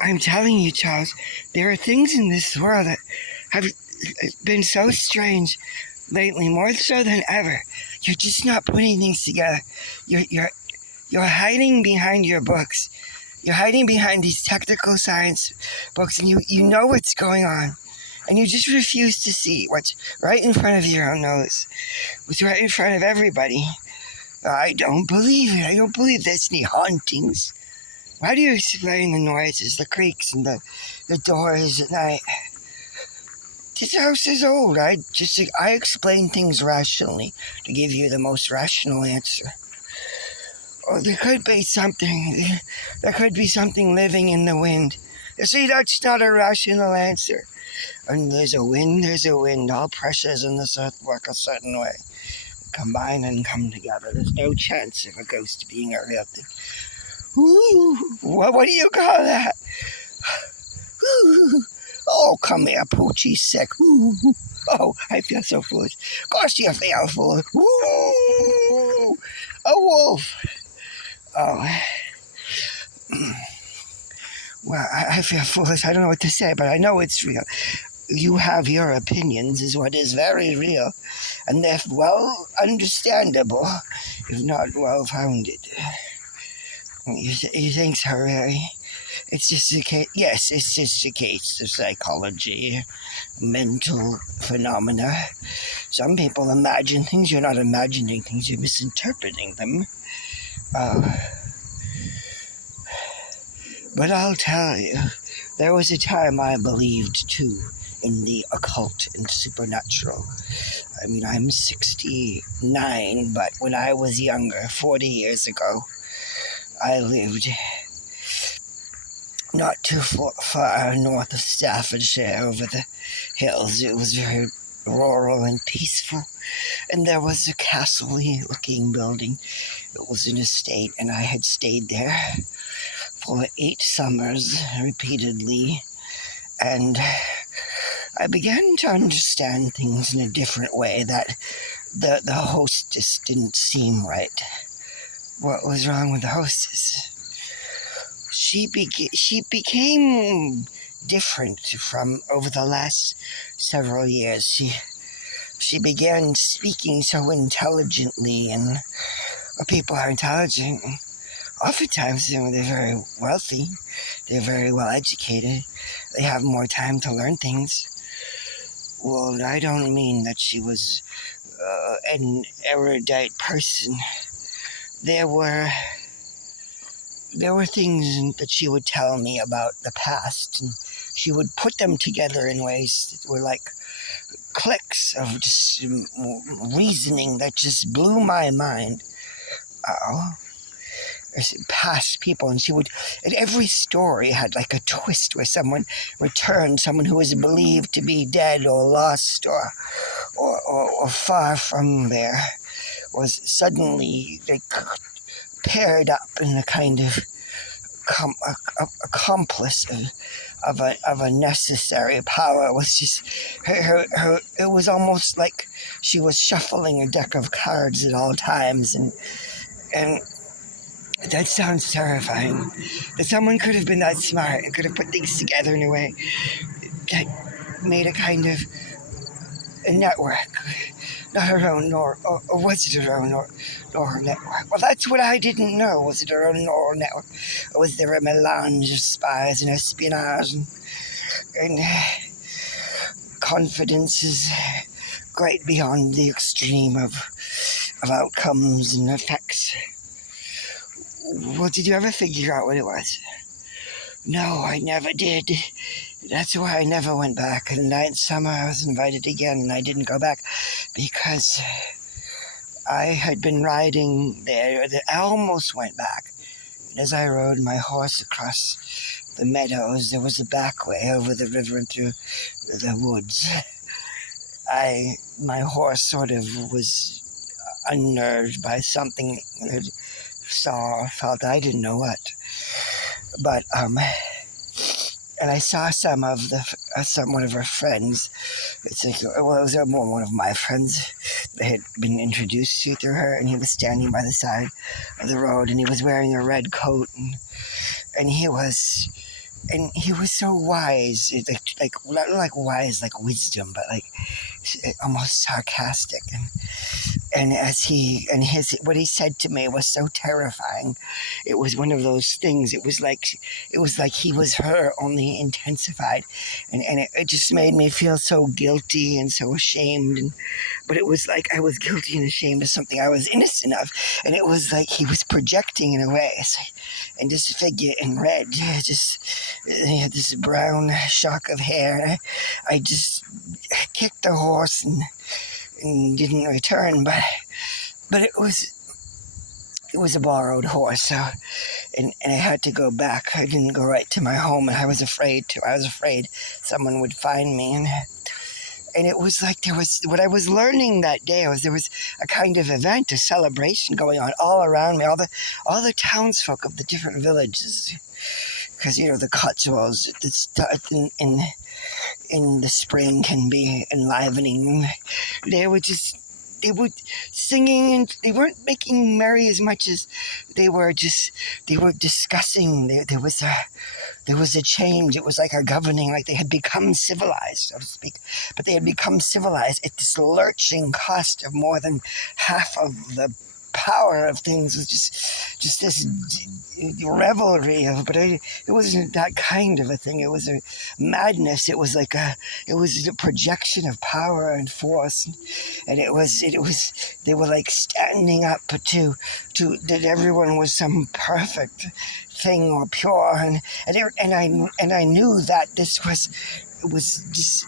I'm telling you, Charles, there are things in this world that have been so strange lately, more so than ever. You're just not putting things together. You're hiding behind your books. You're hiding behind these technical science books, and you know what's going on. And you just refuse to see what's right in front of your own nose. What's right in front of everybody. I don't believe it. I don't believe there's any hauntings. How do you explain the noises, the creaks, and the doors at night? This house is old. I explain things rationally to give you the most rational answer. Or there could be something. There could be something living in the wind. You see, that's not a rational answer. And there's a wind. All pressures in this earth work a certain way. Combine and come together. There's no chance of a ghost being a real thing. Ooh, what do you call that? Ooh. Oh, come here, Poochie's sick. Ooh. Oh, I feel so foolish. Gosh, you feel foolish. Ooh, a wolf. Oh, well, I feel foolish. I don't know what to say, but I know it's real. You have your opinions is what is very real, and they're well understandable, if not well-founded. You think so, really? It's just a case. Yes, it's just a case of psychology, mental phenomena. Some people imagine things. You're not imagining things. You're misinterpreting them. But I'll tell you, there was a time I believed, too, in the occult and supernatural. I mean, I'm 69, but when I was younger, 40 years ago, I lived not too far north of Staffordshire over the hills. It was very rural and peaceful, and there was a castle-y looking building. It was an estate, and I had stayed there for 8 summers repeatedly, and I began to understand things in a different way, that the hostess didn't seem right. What was wrong with the hostess? She became different from over the last several years. She began speaking so intelligently, and people are intelligent. Oftentimes, they're very wealthy. They're very well educated. They have more time to learn things. Well, I don't mean that she was an erudite person. There were things that she would tell me about the past, and she would put them together in ways that were like clicks of just reasoning that just blew my mind. Past people, and and every story had like a twist where someone returned, someone who was believed to be dead or lost or far from there, was suddenly like paired up in a kind of accomplice of a necessary power. It was just her. It was almost like she was shuffling a deck of cards at all times, and that sounds terrifying. That someone could have been that smart and could have put things together in a way that made a kind of a network. Not her own, or was it her own neural network? Well, that's what I didn't know. Was it her own neural network? Or was there a melange of spies and espionage and confidences great beyond the extreme of outcomes and effects? Well, did you ever figure out what it was? No, I never did. That's why I never went back. And that summer I was invited again, and I didn't go back because I had been riding there. I almost went back. And as I rode my horse across the meadows, there was a back way over the river and through the woods. My horse sort of was unnerved by something that felt, I didn't know what. But, and I saw some of one of her friends. It's like, well, it was one of my friends. They had been introduced to through her, and he was standing by the side of the road, and he was wearing a red coat, and he was and he was so wise, like not like wise, like wisdom, but like almost sarcastic. And as he and his what he said to me was so terrifying. It was one of those things. It was like he was her, only intensified, and it just made me feel so guilty and so ashamed. But it was like I was guilty and ashamed of something I was innocent of, and it was like he was projecting in a way. And this figure in red, just he had this brown shock of hair. And I just kicked the horse and didn't return, but it was a borrowed horse, so and I had to go back. I didn't go right to my home, and I was afraid to. I was afraid someone would find me, and it was like there was what I was learning that day was there was a kind of event, a celebration going on all around me, all the townsfolk of the different villages, because the Cotswolds in the spring can be enlivening. They were singing, and they weren't making merry as much as they were discussing. There was a change. It was like a governing, like they had become civilized, so to speak. But they had become civilized at this lurching cost of more than half of the power of things. It was just this revelry of, but it wasn't that kind of a thing. It was a madness. It was a projection of power and force, and it was they were like standing up to that everyone was some perfect thing or pure, and I knew that it was just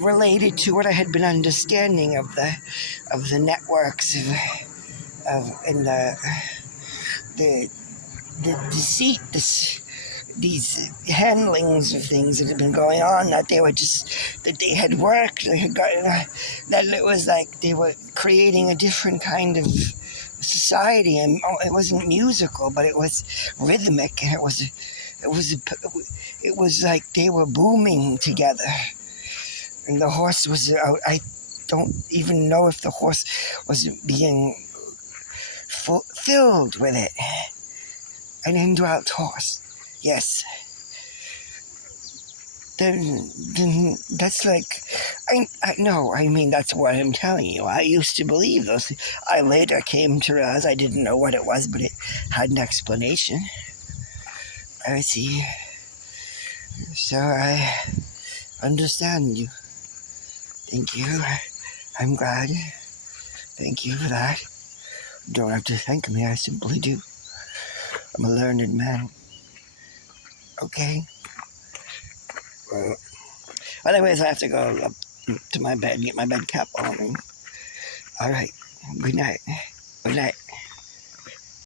related to what I had been understanding of the networks of and the deceit, these handlings of things that had been going on, that they had worked, they had gotten, that it was like they were creating a different kind of society, and it wasn't musical, but it was rhythmic, and it was like they were booming together, and the horse was out. I don't even know if the horse was being filled with it. An indwelt horse. Yes. Then that's like, I no, I mean, that's what I'm telling you. I used to believe those things. I later came to realize I didn't know what it was, but it had an explanation. I see. So I understand you. Thank you. I'm glad. Thank you for that. Don't have to thank me, I simply do. I'm a learned man. Okay. Well, anyways, I have to go up to my bed and get my bed cap on. All right. Good night. Good night.